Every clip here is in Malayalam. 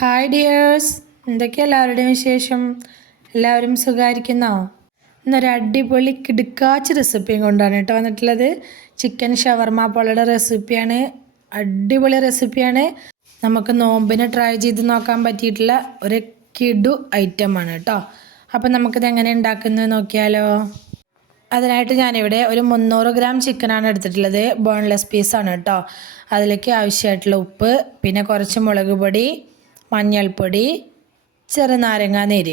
ഹായ് ഡിയേഴ്സ്, എന്തൊക്കെയാണ് എല്ലാവരുടെയും വിശേഷം? എല്ലാവരും സുഖമായിരിക്കുന്നോ? ഇന്നൊരു അടിപൊളി കിടുക്കാച്ച് റെസിപ്പിയും കൊണ്ടാണ് കേട്ടോ വന്നിട്ടുള്ളത്. ചിക്കൻ ഷവർമ പോളുടെ റെസിപ്പിയാണ്. അടിപൊളി റെസിപ്പിയാണ്. നമുക്ക് നോമ്പിന് ട്രൈ ചെയ്ത് നോക്കാൻ പറ്റിയിട്ടുള്ള ഒരു കിടു ഐറ്റമാണ് കേട്ടോ. അപ്പം നമുക്കിത് എങ്ങനെ ഉണ്ടാക്കുന്നത് നോക്കിയാലോ. അതിനായിട്ട് ഞാനിവിടെ ഒരു 300 ഗ്രാം ചിക്കനാണ് എടുത്തിട്ടുള്ളത്. ബോൺലെസ് പീസാണ് കേട്ടോ. അതിലേക്ക് ആവശ്യമായിട്ടുള്ള ഉപ്പ്, പിന്നെ കുറച്ച് മുളക് പൊടി, മഞ്ഞൾപ്പൊടി, ചെറുനാരങ്ങ നീര്,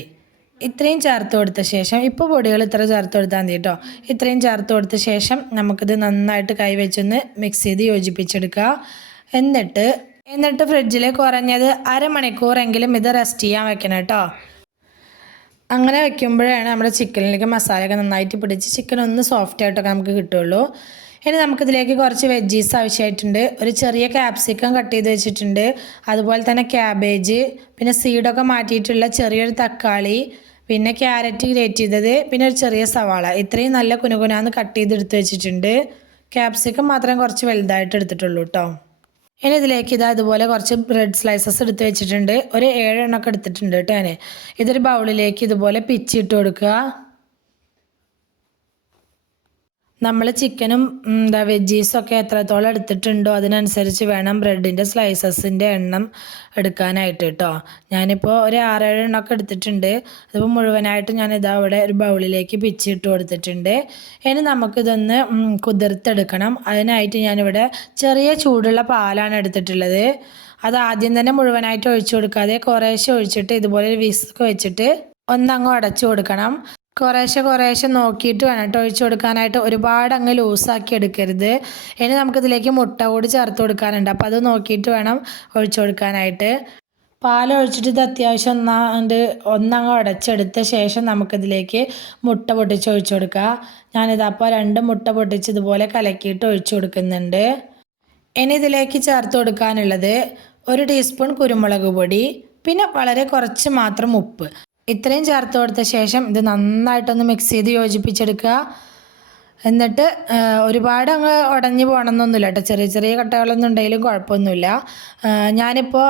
ഇത്രയും ചേർത്ത് കൊടുത്ത ശേഷം, ഇപ്പോൾ പൊടികൾ ഇത്ര ചേർത്ത് കൊടുത്താൽ മതി കേട്ടോ. ഇത്രയും ചേർത്ത് കൊടുത്ത ശേഷം നമുക്കിത് നന്നായിട്ട് കൈവച്ചൊന്ന് മിക്സ് ചെയ്ത് യോജിപ്പിച്ചെടുക്കുക. എന്നിട്ട് ഫ്രിഡ്ജിൽ കുറഞ്ഞത് അരമണിക്കൂറെങ്കിലും ഇത് റെസ്റ്റ് ചെയ്യാൻ വെക്കണം കേട്ടോ. അങ്ങനെ വെക്കുമ്പോഴാണ് നമ്മുടെ ചിക്കനിലേക്ക് മസാലയൊക്കെ നന്നായിട്ട് പിടിച്ച് ചിക്കൻ ഒന്ന് സോഫ്റ്റ് ആയിട്ടൊക്കെ നമുക്ക് കിട്ടുള്ളൂ. ഇനി നമുക്കിതിലേക്ക് കുറച്ച് വെജീസ് ആവശ്യമായിട്ടുണ്ട്. ഒരു ചെറിയ ക്യാപ്സിക്കം കട്ട് ചെയ്ത് വെച്ചിട്ടുണ്ട്, അതുപോലെ തന്നെ ക്യാബേജ്, പിന്നെ സീഡൊക്കെ മാറ്റിയിട്ടുള്ള ചെറിയൊരു തക്കാളി, പിന്നെ ക്യാരറ്റ് ഗ്രേറ്റ് ചെയ്തത്, പിന്നെ ഒരു ചെറിയ സവാള. ഇത്രയും നല്ല കുനുകുനാന്ന് കട്ട് ചെയ്ത് എടുത്ത് വെച്ചിട്ടുണ്ട്. ക്യാപ്സിക്കം മാത്രം കുറച്ച് വലുതായിട്ട് എടുത്തിട്ടുള്ളൂ കേട്ടോ. ഇനി ഇതിലേക്ക് അതുപോലെ കുറച്ച് ബ്രെഡ് സ്ലൈസസ് എടുത്ത് വെച്ചിട്ടുണ്ട്. ഒരു 7 എണ്ണമൊക്കെ എടുത്തിട്ടുണ്ട് കേട്ടോ ഞാൻ. ഇതൊരു ബൗളിലേക്ക് ഇതുപോലെ പിച്ചിട്ട് കൊടുക്കുക. നമ്മൾ ചിക്കനും വെജീസൊക്കെ എത്രത്തോളം എടുത്തിട്ടുണ്ടോ അതിനനുസരിച്ച് വേണം ബ്രെഡിൻ്റെ സ്ലൈസസിൻ്റെ എണ്ണം എടുക്കാനായിട്ട് കേട്ടോ. ഞാനിപ്പോൾ ഒരു 6-7 എണ്ണമൊക്കെ എടുത്തിട്ടുണ്ട്. അതിപ്പോൾ മുഴുവനായിട്ട് ഞാനിതാ അവിടെ ഒരു ബൗളിലേക്ക് പിച്ചിട്ട് കൊടുത്തിട്ടുണ്ട്. ഇനി നമുക്കിതൊന്ന് കുതിർത്തെടുക്കണം. അതിനായിട്ട് ഞാനിവിടെ ചെറിയ ചൂടുള്ള പാലാണ് എടുത്തിട്ടുള്ളത്. അത് ആദ്യം തന്നെ മുഴുവനായിട്ട് ഒഴിച്ചു കൊടുക്കാതെ കുറേശ്ശെ ഒഴിച്ചിട്ട് ഇതുപോലെ ഒരു വിസ്ക് വെച്ചിട്ട് ഒന്നങ്ങ് അടച്ചു കൊടുക്കണം. കുറേശ്ശെ നോക്കിയിട്ട് വേണം കേട്ടോ ഒഴിച്ചു കൊടുക്കാനായിട്ട്. ഒരുപാട് അങ്ങ് ലൂസാക്കി എടുക്കരുത്. ഇനി നമുക്കിതിലേക്ക് മുട്ട കൂടി ചേർത്ത് കൊടുക്കാനുണ്ട്. അപ്പോൾ അത് നോക്കിയിട്ട് വേണം ഒഴിച്ചു കൊടുക്കാനായിട്ട്. പാൽ ഒഴിച്ചിട്ട് ഇത് അത്യാവശ്യം ഒന്നങ്ങ് ഉടച്ചെടുത്ത ശേഷം നമുക്കിതിലേക്ക് മുട്ട പൊട്ടിച്ച് ഒഴിച്ചു കൊടുക്കുക. ഞാനിതപ്പോൾ 2 മുട്ട പൊട്ടിച്ച് ഇതുപോലെ കലക്കിയിട്ട് ഒഴിച്ചു കൊടുക്കുന്നുണ്ട്. ഇനി ഇതിലേക്ക് ചേർത്ത് കൊടുക്കാനുള്ളത് 1 ടീസ്പൂൺ കുരുമുളക് പൊടി, പിന്നെ വളരെ കുറച്ച് മാത്രം ഉപ്പ്. ഇത്രയും ചേർത്ത് കൊടുത്ത ശേഷം ഇത് നന്നായിട്ടൊന്ന് മിക്സ് ചെയ്ത് യോജിപ്പിച്ചെടുക്കുക. എന്നിട്ട് ഒരുപാട് അങ്ങ് ഉടഞ്ഞു പോകണമെന്നൊന്നുമില്ല കേട്ടോ. ചെറിയ ചെറിയ കട്ടകളൊന്നും ഉണ്ടെങ്കിലും കുഴപ്പമൊന്നുമില്ല. ഞാനിപ്പോൾ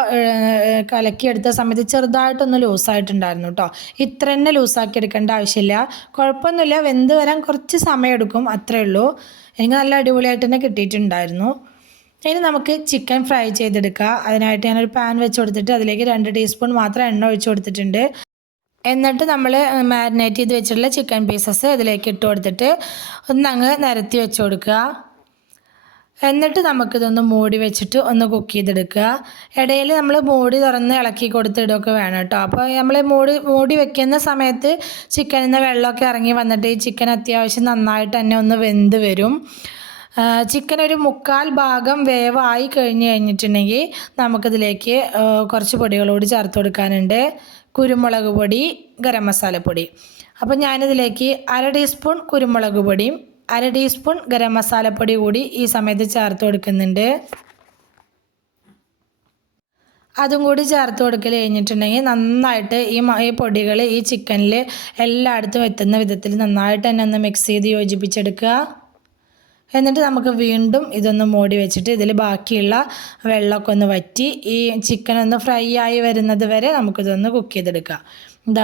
കലക്കിയെടുത്ത സമയത്ത് ചെറുതായിട്ടൊന്ന് ലൂസായിട്ടുണ്ടായിരുന്നു കേട്ടോ. ഇത്ര തന്നെ ലൂസാക്കി എടുക്കേണ്ട ആവശ്യമില്ല. കുഴപ്പമൊന്നുമില്ല, വെന്ത് വരാൻ കുറച്ച് സമയം എടുക്കും, അത്രയേ ഉള്ളൂ. എനിക്ക് നല്ല അടിപൊളിയായിട്ട് തന്നെ കിട്ടിയിട്ടുണ്ടായിരുന്നു. ഇനി നമുക്ക് ചിക്കൻ ഫ്രൈ ചെയ്തെടുക്കുക. അതിനായിട്ട് ഞാനൊരു പാൻ വെച്ച് കൊടുത്തിട്ട് അതിലേക്ക് 2 ടീസ്പൂൺ മാത്രം എണ്ണ ഒഴിച്ച് കൊടുത്തിട്ടുണ്ട്. എന്നിട്ട് നമ്മൾ മാരിനേറ്റ് ചെയ്ത് വെച്ചിട്ടുള്ള ചിക്കൻ പീസസ് ഇതിലേക്ക് ഇട്ട് കൊടുത്തിട്ട് ഒന്നങ്ങ് നിരത്തി വെച്ച് കൊടുക്കുക. എന്നിട്ട് നമുക്കിതൊന്ന് മൂടി വെച്ചിട്ട് ഒന്ന് കുക്ക് ചെയ്തെടുക്കുക. ഇടയിൽ നമ്മൾ മൂടി തുറന്ന് ഇളക്കി കൊടുത്തിടുകയൊക്കെ വേണം കേട്ടോ. അപ്പോൾ നമ്മൾ മൂടി വെക്കുന്ന സമയത്ത് ചിക്കനിൽ നിന്ന് വെള്ളമൊക്കെ ഇറങ്ങി വന്നിട്ട് ഈ ചിക്കൻ അത്യാവശ്യം നന്നായിട്ട് തന്നെ ഒന്ന് വെന്ത് വരും. ചിക്കൻ ഒരു 1/4 ഭാഗം വേവായി കഴിഞ്ഞിട്ടുണ്ടെങ്കിൽ നമുക്കിതിലേക്ക് കുറച്ച് പൊടികളോട് ചേർത്ത് കൊടുക്കാനുണ്ട്. കുരുമുളക് പൊടി, ഗരം മസാലപ്പൊടി. അപ്പോൾ ഞാനിതിലേക്ക് 1/2 ടീസ്പൂൺ കുരുമുളക് പൊടിയും 1/2 ടീസ്പൂൺ ഗരം മസാലപ്പൊടി കൂടി ഈ സമയത്ത് ചേർത്ത് കൊടുക്കുന്നുണ്ട്. അതും കൂടി ചേർത്ത് കൊടുക്കൽ കഴിഞ്ഞിട്ടുണ്ടെങ്കിൽ നന്നായിട്ട് ഈ പൊടികൾ ഈ ചിക്കനിൽ എല്ലായിടത്തും എത്തുന്ന വിധത്തിൽ നന്നായിട്ട് തന്നെ ഒന്ന് മിക്സ് ചെയ്ത് യോജിപ്പിച്ചെടുക്കുക. എന്നിട്ട് നമുക്ക് വീണ്ടും ഇതൊന്ന് മൂടി വെച്ചിട്ട് ഇതിൽ ബാക്കിയുള്ള വെള്ളമൊക്കെ ഒന്ന് വറ്റി ഈ ചിക്കൻ ഒന്ന് ഫ്രൈ ആയി വരുന്നത് വരെ നമുക്കിതൊന്ന് കുക്ക് ചെയ്തെടുക്കാം.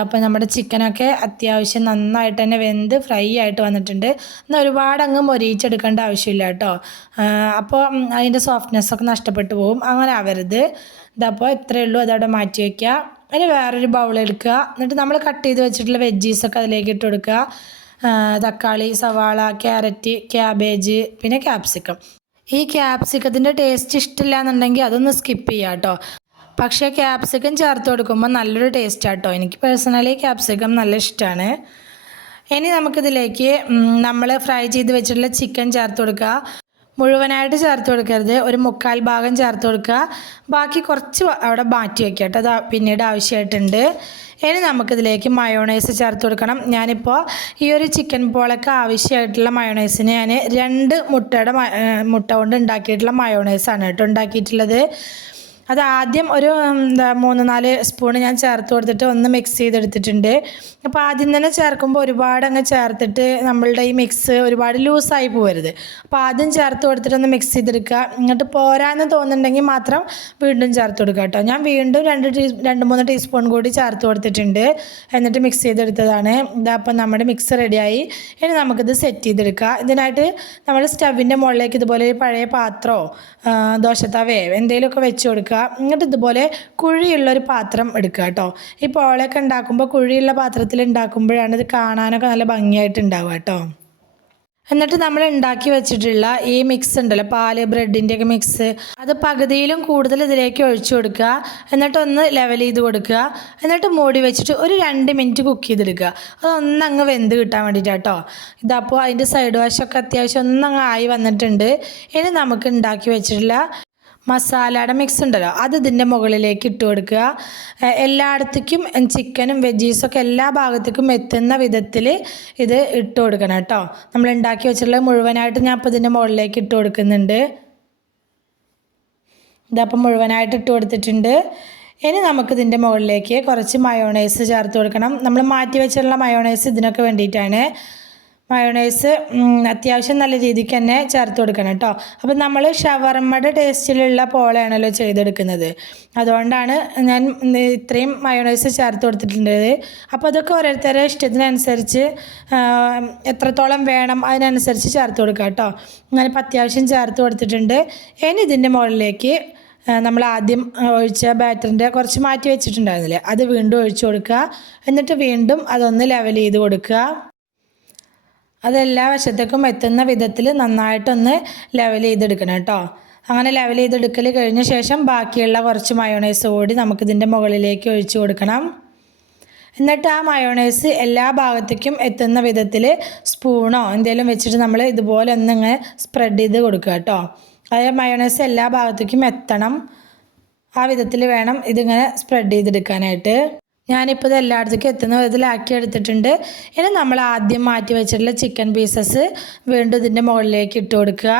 അപ്പോൾ നമ്മുടെ ചിക്കനൊക്കെ അത്യാവശ്യം നന്നായിട്ട് തന്നെ വെന്ത് ഫ്രൈ ആയിട്ട് വന്നിട്ടുണ്ട്. എന്നാൽ ഒരുപാട് അങ്ങ് മൊരിയിച്ചെടുക്കേണ്ട ആവശ്യമില്ല കേട്ടോ. അപ്പോൾ അതിൻ്റെ സോഫ്റ്റ്നെസ്സൊക്കെ നഷ്ടപ്പെട്ടു പോകും. അങ്ങനെ ആവരുത്. അപ്പോൾ ഇത്രയേ ഉള്ളൂ. അതവിടെ മാറ്റി വയ്ക്കുക. ഇനി വേറൊരു ബൗൾ എടുക്കുക. എന്നിട്ട് നമ്മൾ കട്ട് ചെയ്ത് വെച്ചിട്ടുള്ള വെജീസൊക്കെ അതിലേക്ക് ഇട്ട് കൊടുക്കുക. തക്കാളി, സവാള, ക്യാരറ്റ്, ക്യാബേജ്, പിന്നെ ക്യാപ്സിക്കം. ഈ ക്യാപ്സിക്കത്തിൻ്റെ ടേസ്റ്റ് ഇഷ്ടമില്ല എന്നുണ്ടെങ്കിൽ അതൊന്ന് സ്കിപ്പ് ചെയ്യാം കേട്ടോ. പക്ഷേ ക്യാപ്സിക്കം ചേർത്ത് കൊടുക്കുമ്പോൾ നല്ലൊരു ടേസ്റ്റാണ് കേട്ടോ. എനിക്ക് പേഴ്സണലി ക്യാപ്സിക്കം നല്ല ഇഷ്ടമാണ്. ഇനി നമുക്കിതിലേക്ക് നമ്മൾ ഫ്രൈ ചെയ്ത് വെച്ചിട്ടുള്ള ചിക്കൻ ചേർത്ത് കൊടുക്കുക. മുഴുവനായിട്ട് ചേർത്ത് കൊടുക്കരുത്, ഒരു 1/4 ഭാഗം ചേർത്ത് കൊടുക്കുക. ബാക്കി കുറച്ച് അവിടെ മാറ്റി വയ്ക്കുക കേട്ടോ. അത് പിന്നീട് ആവശ്യമായിട്ടുണ്ട്. ഇനി നമുക്കിതിലേക്ക് മയോണൈസ് ചേർത്ത് കൊടുക്കണം. ഞാനിപ്പോൾ ഈ ഒരു ചിക്കൻ പോളയ്ക്ക് ആവശ്യമായിട്ടുള്ള മയോണൈസിന് ഞാൻ 2 മുട്ട കൊണ്ട് ഉണ്ടാക്കിയിട്ടുള്ള മയോണൈസാണ് കേട്ടോ ഉണ്ടാക്കിയിട്ടുള്ളത്. അത് ആദ്യം ഒരു 3-4 സ്പൂൺ ഞാൻ ചേർത്ത് കൊടുത്തിട്ട് ഒന്ന് മിക്സ് ചെയ്തെടുത്തിട്ടുണ്ട്. അപ്പോൾ ആദ്യം തന്നെ ചേർക്കുമ്പോൾ ഒരുപാട് അങ്ങ് ചേർത്തിട്ട് നമ്മളുടെ ഈ മിക്സ് ഒരുപാട് ലൂസായി പോകരുത്. അപ്പോൾ ആദ്യം ചേർത്ത് കൊടുത്തിട്ട് ഒന്ന് മിക്സ് ചെയ്തെടുക്കുക. ഇങ്ങോട്ട് പോരാന്ന് തോന്നുന്നുണ്ടെങ്കിൽ മാത്രം വീണ്ടും ചേർത്ത് കൊടുക്കുക കേട്ടോ. ഞാൻ വീണ്ടും 2-3 ടീസ്പൂൺ കൂടി ചേർത്ത് കൊടുത്തിട്ടുണ്ട്. എന്നിട്ട് മിക്സ് ചെയ്തെടുത്തതാണ്. ഇതപ്പം നമ്മുടെ മിക്സ് റെഡിയായി. ഇനി നമുക്കിത് സെറ്റ് ചെയ്തെടുക്കുക. ഇതിനായിട്ട് നമ്മൾ സ്റ്റവിൻ്റെ മുകളിലേക്ക് ഇതുപോലെ ഒരു പഴയ പാത്രമോ ദോശത്തവയോ എന്തെങ്കിലുമൊക്കെ വെച്ച് കൊടുക്കുക. എന്നിട്ട് ഇതുപോലെ കുഴിയുള്ളൊരു പാത്രം എടുക്കുക കേട്ടോ. ഈ പോളയൊക്കെ ഉണ്ടാക്കുമ്പോൾ കുഴിയുള്ള പാത്രത്തിൽ ഉണ്ടാക്കുമ്പോഴാണ് ഇത് കാണാനൊക്കെ നല്ല ഭംഗിയായിട്ട് ഉണ്ടാവുക കേട്ടോ. എന്നിട്ട് നമ്മൾ ഉണ്ടാക്കി വെച്ചിട്ടുള്ള ഈ മിക്സ് ഉണ്ടല്ലോ, പാല് ബ്രെഡിൻ്റെയൊക്കെ മിക്സ്, അത് പകുതിയിലും കൂടുതൽ ഇതിലേക്ക് ഒഴിച്ചു കൊടുക്കുക. എന്നിട്ടൊന്ന് ലെവൽ ചെയ്ത് കൊടുക്കുക. എന്നിട്ട് മൂടി വെച്ചിട്ട് ഒരു 2 മിനിറ്റ് കുക്ക് ചെയ്തെടുക്കുക. അതൊന്നങ്ങ് വെന്ത് കിട്ടാൻ വേണ്ടിയിട്ടാണ് കേട്ടോ. ഇതപ്പോൾ അതിൻ്റെ സൈഡ് വശമൊക്കെ അത്യാവശ്യം ഒന്നങ്ങ് ആയി വന്നിട്ടുണ്ട്. ഇനി നമുക്ക് ഉണ്ടാക്കി വെച്ചിട്ടുള്ള മസാലയുടെ മിക്സ് ഉണ്ടല്ലോ, അത് ഇതിൻ്റെ മുകളിലേക്ക് ഇട്ട് കൊടുക്കുക. എല്ലായിടത്തേക്കും ചിക്കനും വെജീസൊക്കെ എല്ലാ ഭാഗത്തേക്കും എത്തുന്ന വിധത്തിൽ ഇത് ഇട്ട് കൊടുക്കണം കേട്ടോ. നമ്മൾ ഉണ്ടാക്കി വെച്ചിട്ടുള്ളത് മുഴുവനായിട്ട് ഞാൻ ഇപ്പോൾ ഇതിൻ്റെ മുകളിലേക്ക് ഇട്ട് കൊടുക്കുന്നുണ്ട്. ഇതപ്പം മുഴുവനായിട്ട് ഇട്ട് കൊടുത്തിട്ടുണ്ട്. ഇനി നമുക്കിതിൻ്റെ മുകളിലേക്ക് കുറച്ച് മയോണൈസ് ചേർത്ത് കൊടുക്കണം. നമ്മൾ മാറ്റി വെച്ചിട്ടുള്ള മയോണൈസ് ഇതിനൊക്കെ വേണ്ടിയിട്ടാണ്. മയോണൈസ് അത്യാവശ്യം നല്ല രീതിക്ക് തന്നെ ചേർത്ത് കൊടുക്കണം കേട്ടോ. അപ്പം നമ്മൾ ഷവർമ്മയുടെ ടേസ്റ്റിലുള്ള പോളയാണല്ലോ ചെയ്തെടുക്കുന്നത്, അതുകൊണ്ടാണ് ഞാൻ ഇത്രയും മയോണൈസ് ചേർത്ത് കൊടുത്തിട്ടുള്ളത്. അപ്പോൾ അതൊക്കെ ഓരോരുത്തരുടെ ഇഷ്ടത്തിനനുസരിച്ച് എത്രത്തോളം വേണം അതിനനുസരിച്ച് ചേർത്ത് കൊടുക്കുക കേട്ടോ. ഞാനിപ്പോൾ അത്യാവശ്യം ചേർത്ത് കൊടുത്തിട്ടുണ്ട്. ഇനി ഇതിൻ്റെ മുകളിലേക്ക് നമ്മൾ ആദ്യം ഒഴിച്ച ബാറ്ററിൻ്റെ കുറച്ച് മാറ്റി വെച്ചിട്ടുണ്ടായിരുന്നില്ലേ, അത് വീണ്ടും ഒഴിച്ചു കൊടുക്കുക. എന്നിട്ട് വീണ്ടും അതൊന്ന് ലെവൽ ചെയ്ത് കൊടുക്കുക. അതെല്ലാ വശത്തേക്കും എത്തുന്ന വിധത്തിൽ നന്നായിട്ടൊന്ന് ലെവൽ ചെയ്തെടുക്കണം കേട്ടോ. അങ്ങനെ ലെവൽ ചെയ്തെടുക്കൽ കഴിഞ്ഞ ശേഷം ബാക്കിയുള്ള കുറച്ച് മയോണൈസ് കൂടി നമുക്കിതിൻ്റെ മുകളിലേക്ക് ഒഴിച്ചു കൊടുക്കണം. എന്നിട്ട് ആ മയോണൈസ് എല്ലാ ഭാഗത്തേക്കും എത്തുന്ന വിധത്തിൽ സ്പൂണോ എന്തെങ്കിലും വെച്ചിട്ട് നമ്മൾ ഇതുപോലെ ഒന്നിങ്ങനെ സ്പ്രെഡ് ചെയ്ത് കൊടുക്കുക കേട്ടോ. അതായത് മയോണൈസ് എല്ലാ ഭാഗത്തേക്കും എത്തണം. ആ വിധത്തിൽ വേണം ഇതിങ്ങനെ സ്പ്രെഡ് ചെയ്തെടുക്കാനായിട്ട്. ഞാനിപ്പോൾ ഇത് എല്ലായിടത്തേക്കും എത്തുന്ന വിധത്തിലാക്കി എടുത്തിട്ടുണ്ട്. ഇനി നമ്മൾ ആദ്യം മാറ്റി വെച്ചിട്ടുള്ള ചിക്കൻ പീസസ് വീണ്ടും ഇതിൻ്റെ മുകളിലേക്ക് ഇട്ട് കൊടുക്കുക.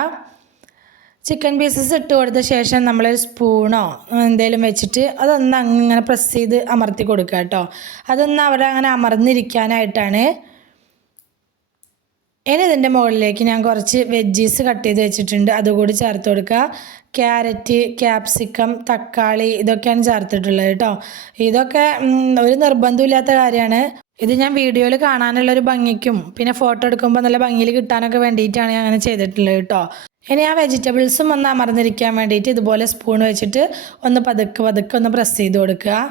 ചിക്കൻ പീസസ് ഇട്ട് കൊടുത്ത ശേഷം നമ്മളൊരു സ്പൂണോ എന്തെങ്കിലും വെച്ചിട്ട് അതൊന്ന് അങ്ങനെ പ്രസ് ചെയ്ത് അമർത്തി കൊടുക്കുക കേട്ടോ. അതൊന്ന് അവിടെ അങ്ങനെ അമർന്നിരിക്കാനായിട്ടാണ്. ഇനി ഇതിൻ്റെ മുകളിലേക്ക് ഞാൻ കുറച്ച് വെജീസ് കട്ട് ചെയ്ത് വെച്ചിട്ടുണ്ട്, അതുകൂടി ചേർത്ത് കൊടുക്കുക. ക്യാരറ്റ്, ക്യാപ്സിക്കം, തക്കാളി ഇതൊക്കെയാണ് ചേർത്തിട്ടുള്ളത് കേട്ടോ. ഇതൊക്കെ ഒരു നിർബന്ധമില്ലാത്ത കാര്യമാണ്. ഇത് ഞാൻ വീഡിയോയിൽ കാണാനുള്ളൊരു ഭംഗിക്കും പിന്നെ ഫോട്ടോ എടുക്കുമ്പോൾ നല്ല ഭംഗിയിൽ കിട്ടാനൊക്കെ വേണ്ടിയിട്ടാണ് ഞാൻ അങ്ങനെ ചെയ്തിട്ടുള്ളത് കേട്ടോ. ഇനി ആ വെജിറ്റബിൾസും ഒന്ന് അമർന്നിരിക്കാൻ വേണ്ടിയിട്ട് ഇതുപോലെ സ്പൂൺ വെച്ചിട്ട് ഒന്ന് പതുക്കെ ഒന്ന് പ്രസ് ചെയ്ത് കൊടുക്കുക.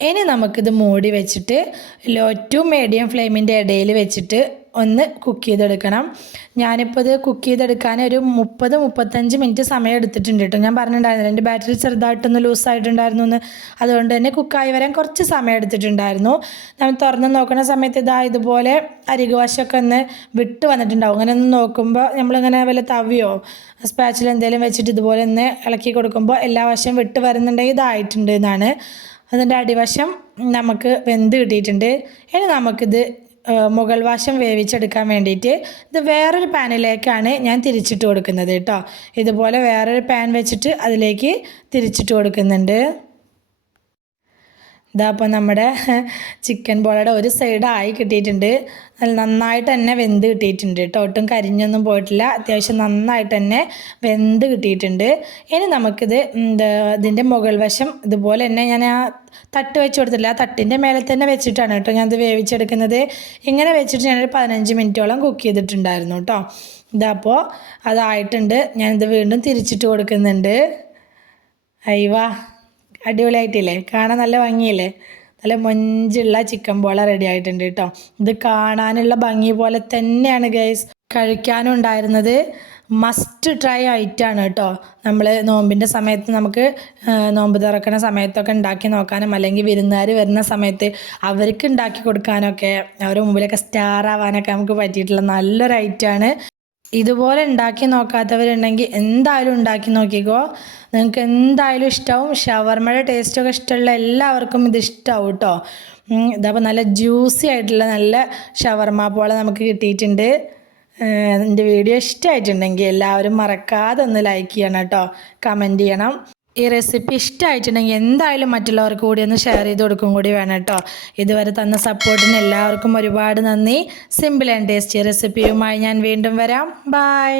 ഇനി നമുക്കിത് മൂടി വെച്ചിട്ട് ലോ ടു മീഡിയം ഫ്ലെയിമിൻ്റെ ഇടയിൽ വെച്ചിട്ട് ഒന്ന് കുക്ക് ചെയ്തെടുക്കണം. ഞാനിപ്പോൾ ഇത് കുക്ക് ചെയ്തെടുക്കാൻ ഒരു 30-35 മിനിറ്റ് സമയം എടുത്തിട്ടുണ്ട് കേട്ടോ. ഞാൻ പറഞ്ഞിട്ടുണ്ടായിരുന്നില്ല എൻ്റെ ബാറ്ററി ചെറുതായിട്ടൊന്ന് ലൂസായിട്ടുണ്ടായിരുന്നു എന്ന്, അതുകൊണ്ട് തന്നെ കുക്കായി വരാൻ കുറച്ച് സമയം എടുത്തിട്ടുണ്ടായിരുന്നു. നമ്മൾ തുറന്ന് നോക്കുന്ന സമയത്ത് ഇതുപോലെ അരികുവശമൊക്കെ ഒന്ന് വിട്ട് വന്നിട്ടുണ്ടാവും. അങ്ങനെ ഒന്ന് നോക്കുമ്പോൾ നമ്മളിങ്ങനെ വല്ല തവിയോ സ്പാച്ചിൽ എന്തെങ്കിലും വെച്ചിട്ട് ഇതുപോലെ ഒന്ന് ഇളക്കി കൊടുക്കുമ്പോൾ എല്ലാ വശം വിട്ട് വരുന്നുണ്ടെങ്കിൽ ഇതായിട്ടുണ്ട് എന്നാണ്. അതിൻ്റെ അടിവശം നമുക്ക് വെന്ത് കിട്ടിയിട്ടുണ്ട്. ഇനി നമുക്കിത് മുകൾ വശം വേവിച്ചെടുക്കാൻ വേണ്ടിയിട്ട് ഇത് വേറൊരു പാനിലേക്കാണ് ഞാൻ തിരിച്ചിട്ട് കൊടുക്കുന്നത് കേട്ടോ. ഇതുപോലെ വേറൊരു പാൻ വെച്ചിട്ട് അതിലേക്ക് തിരിച്ചിട്ട് കൊടുക്കുന്നുണ്ട്. ഇതപ്പോൾ നമ്മുടെ ചിക്കൻ പോളയുടെ ഒരു സൈഡായി കിട്ടിയിട്ടുണ്ട്. നന്നായിട്ട് തന്നെ വെന്ത് കിട്ടിയിട്ടുണ്ട് കേട്ടോ. ഒട്ടും കരിഞ്ഞൊന്നും പോയിട്ടില്ല. അത്യാവശ്യം നന്നായിട്ട് തന്നെ വെന്ത് കിട്ടിയിട്ടുണ്ട്. ഇനി നമുക്കിത് ഇതിൻ്റെ മുകൾ വശം ഇതുപോലെ തന്നെ ഞാൻ ആ തട്ട് വെച്ച് കൊടുത്തില്ല, ആ തട്ടിൻ്റെ മേലെ തന്നെ വെച്ചിട്ടാണ് കേട്ടോ ഞാനത് വേവിച്ചെടുക്കുന്നത്. ഇങ്ങനെ വെച്ചിട്ട് ഞാനൊരു 15 മിനിറ്റോളം കുക്ക് ചെയ്തിട്ടുണ്ടായിരുന്നു കേട്ടോ. ഇതപ്പോൾ അതായിട്ടുണ്ട്. ഞാനിത് വീണ്ടും തിരിച്ചിട്ട് കൊടുക്കുന്നുണ്ട്. അയ്യവാ, അടിപൊളിയായിട്ടില്ലേ? കാണാൻ നല്ല ഭംഗിയില്ലേ? നല്ല മൊഞ്ചുള്ള ചിക്കൻ പോള റെഡി ആയിട്ടുണ്ട് കേട്ടോ. ഇത് കാണാനുള്ള ഭംഗി പോലെ തന്നെയാണ് ഗൈസ് കഴിക്കാനും ഉണ്ടായിരുന്നത്. മസ്റ്റ് ട്രൈ ആയിട്ടാണ് കേട്ടോ. നമ്മൾ നോമ്പിൻ്റെ സമയത്ത് നമുക്ക് നോമ്പ് തുറക്കുന്ന സമയത്തൊക്കെ ഉണ്ടാക്കി നോക്കാനും അല്ലെങ്കിൽ വിരുന്നുകാർ വരുന്ന സമയത്ത് അവർക്ക് ഉണ്ടാക്കി കൊടുക്കാനൊക്കെ അവരുടെ മുമ്പിലൊക്കെ സ്റ്റാർ ആവാനൊക്കെ നമുക്ക് പറ്റിയിട്ടുള്ള നല്ലൊരു ഐറ്റമാണ്. ഇതുപോലെ ഉണ്ടാക്കി നോക്കാത്തവരുണ്ടെങ്കിൽ എന്തായാലും ഉണ്ടാക്കി നോക്കിക്കോ, നിങ്ങൾക്ക് എന്തായാലും ഇഷ്ടമാവും. ഷവർമ്മയുടെ ടേസ്റ്റൊക്കെ ഇഷ്ടമുള്ള എല്ലാവർക്കും ഇത് ഇഷ്ടമാവും കേട്ടോ. ഇതപ്പോൾ നല്ല ജ്യൂസി ആയിട്ടുള്ള നല്ല ഷവർമ്മ പോലെ നമുക്ക് കിട്ടിയിട്ടുണ്ട്. എൻ്റെ വീഡിയോ ഇഷ്ടമായിട്ടുണ്ടെങ്കിൽ എല്ലാവരും മറക്കാതെ ഒന്ന് ലൈക്ക് ചെയ്യണം കേട്ടോ, കമൻറ്റ് ചെയ്യണം. ഈ റെസിപ്പി ഇഷ്ടമായിട്ടുണ്ടെങ്കിൽ എന്തായാലും മറ്റുള്ളവർക്ക് കൂടി ഒന്ന് ഷെയർ ചെയ്ത് കൊടുക്കും കൂടി വേണം കേട്ടോ. ഇതുവരെ തന്ന സപ്പോർട്ടിന് എല്ലാവർക്കും ഒരുപാട് നന്ദി. സിമ്പിൾ ആൻഡ് ടേസ്റ്റി റെസിപ്പിയുമായി ഞാൻ വീണ്ടും വരാം. ബൈ.